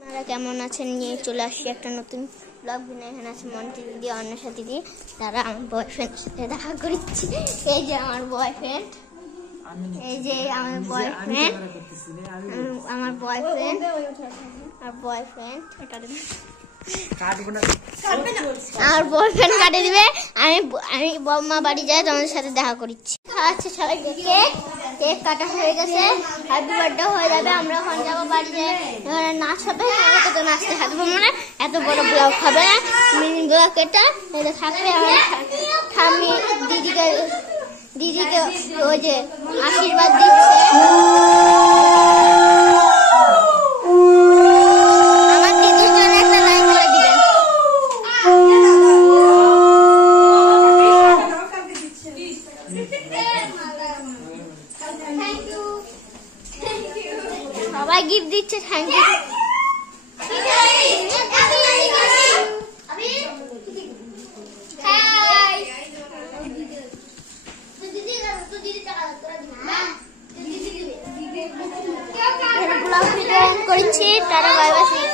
আপনারা কেমন আছেন? নিয়ে চলে আসছি একটা নতুন ব্লগ ভিডিও। এখানে আছে মন্টি দিদি, অন্বেষা দিদি। তারা আমার বয়ফ্রেন্ডের সাথে দেখা করেছি। এই যে আমার বয়ফ্রেন্ড, এই যে আমার বয়ফ্রেন্ড, আমার বয়ফ্রেন্ড আর বয়ফ্রেন্ড আমার বয়ফ্রেন্ড কাটে দিবে। আমি বম্মা বাড়ি যাই, তোমাদের সাথে দেখা করছি। খাওয়াচ্ছে সবাই, কেক কাটা হয়ে গেছে, হ্যাপি বার্থডে হয়ে যাবে। আমরা ওখানে যাবো, বাড়ি যাই, এখানে নাচ হবে। তো নাচতে থাকবো, মানে এত বড় ব্লগ হবে না, মিনি ব্লগ এটা থাকবে। ঠাম্মি দিদিকে ওই যে আশীর্বাদ দিচ্ছে। সবাই গিফট দিচ্ছে, থ্যাংক ইউ। করেছি, তারা বাই বাই।